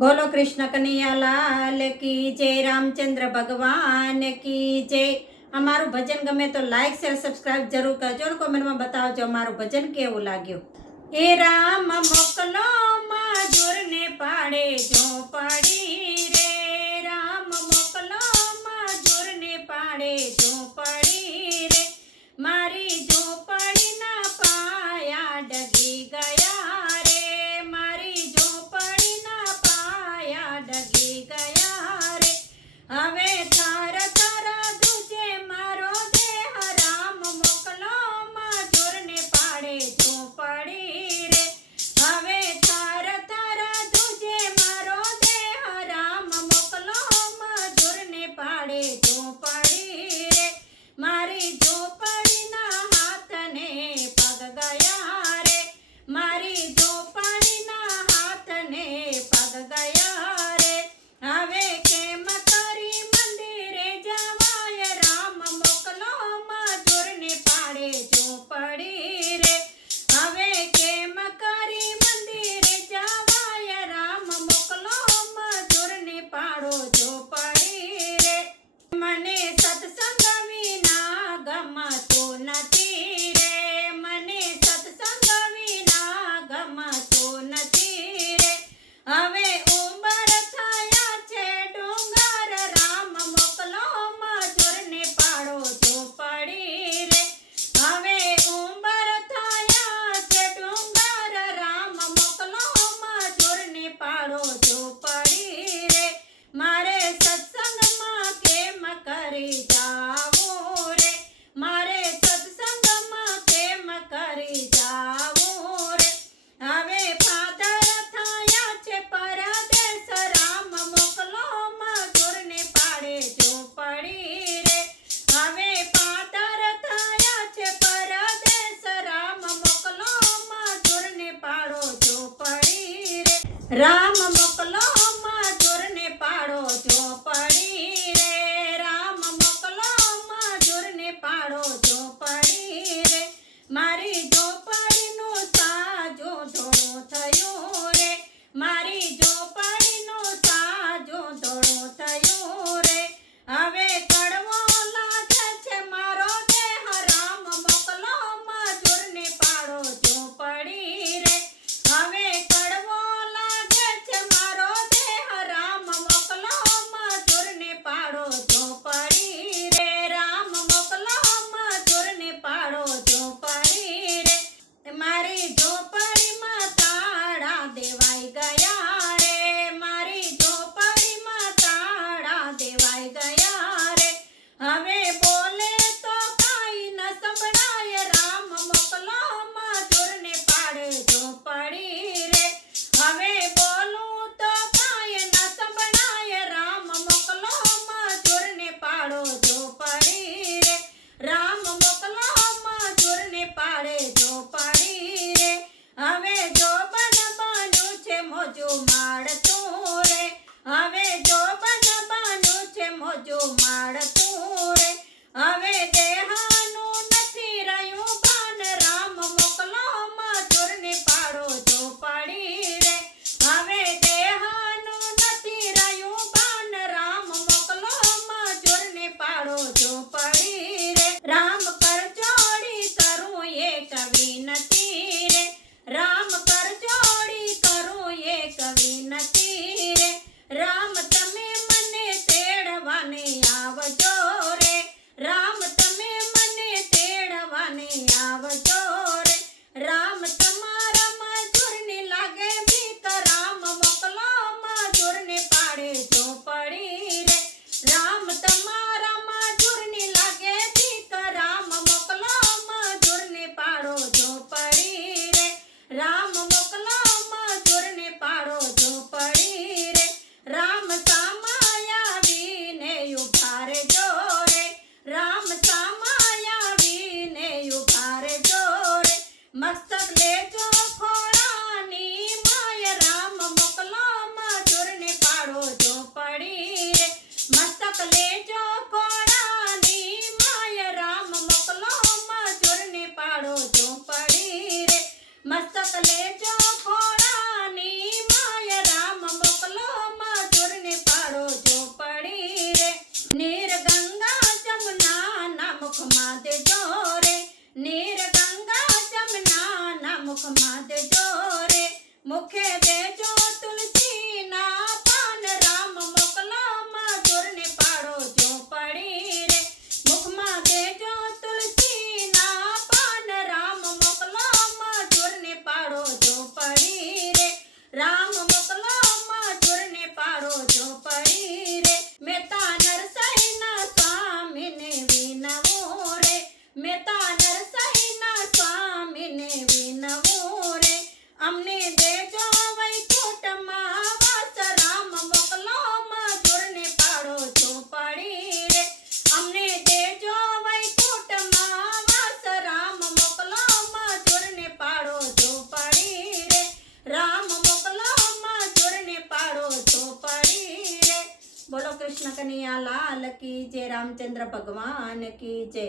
बोलो कृष्ण कन्हैया लाल की जय, रामचंद्र भगवान की जय। અમારું ભજન ગમે તો લાઈક શેર સબસ્ક્રાઇબ જરૂર કરજો અને કોમેન્ટમાં બતાવજો અમારું ભજન કેવું લાગ્યું। હે રામ મોકલો મજૂરને પાડે ઝોપડી રે, રામ મોકલો મજૂરને પાડે ઝોપડી રે, મારી ઝોપડીના પાયા ડગી ગયા રે, મારી ઝોપડીના પાયા ડગી ગયા રે, હવે થાર થાર દુજે મારો દેહ, રામ મોકલો મજૂરને પાડે ઝોપડી રે, હવે થાર થાર દુજે મારો દેહ, રામ મોકલો મજૂરને પાડે ઝોપડી રે, મારી ઝોપડીના હાથને પગ ગયા રે, મારી ઝોપડીના હાથને પગ ગયા રે, હવે કેમ કરી મંદિરે જવાય, રામ મોકલો મજૂરને પાડે ઝોપડી રે, હવે કેમ કરી મંદિરે જવાય, રામ મોકલો મજૂરને પાડો ઝોપડી રે, મને સત્સંગ વિના ગમતું નથી રે, મને સત્સંગ વિના ગમતું નથી રે, હવે ઉંબર થયા છે ડુંગર, રામ મોકલો મજૂરને પાડો ઝોપડી રે, હવે ઉંબર થયા છે ડુંગર, રામ મોકલો મજૂરને પાડો ઝોપડી રે, મારે સત્સંગમાં કેમ કરી જાવું રે, મારે સત્સંગમાં કેમ કરી જાવું રે, હવે ફાધર થયા છે પરદેશ, રામ મોકલો મજૂરને પાડે ઝોપડી રે, હવે ફાધર થયા છે પરદેશ, રામ મોકલો મજૂરને પાડો ઝોપડી રે, રામ મોકલો મજૂરને પાડો ઝોપડી રે, રામ મોકલો મજૂરને પાડો ઝોપડી રે, મારી ઝોપડીનું સાજું ધોળું થયું રે, મારી ઝોપડીનું સાજું ધોળું થયું રે, હવે કડવો લાગે છે મારો દેહ, રામ મોકલો મજૂરને પાડો ઝોપડી રે, હવે કડવો લાગે છે મારો દેહ, રામ મોકલો મજૂરને પાડો ઝોપડી રે, રામ મોકલો મજૂરને પાડો ઝોપડી રે, મારી ઝોપડીમાં તાળા દેવાઈ ગયા રે, મુખે દેજો તુલસીના પાન રામ મોકલો મજૂરને પાડો ઝોપડી રે મુખમાં દેજો તુલસીના પાન રામ મોકલો મજૂરને પાડો ઝોપડી રે રામ મોકલો મજૂરને પાડો ઝોપડી રે મેતા નરસૈના સ્વામીને વિનવો રે મેતા નરસૈના સ્વામીને વિનવો રે અમને દેજો વૈકુંઠમાં વાસ રામ મોકલો મજૂરને પાડો ઝોપડી રે અમને દેજો વૈકુંઠમાં વાસ રામ મોકલો મજૂરને પાડો ઝોપડી રે રામ મોકલો મજૂરને પાડો ઝોપડી રે બોલો કૃષ્ણ કનૈયા લાલ કી જય રામચંદ્ર ભગવાન કી જય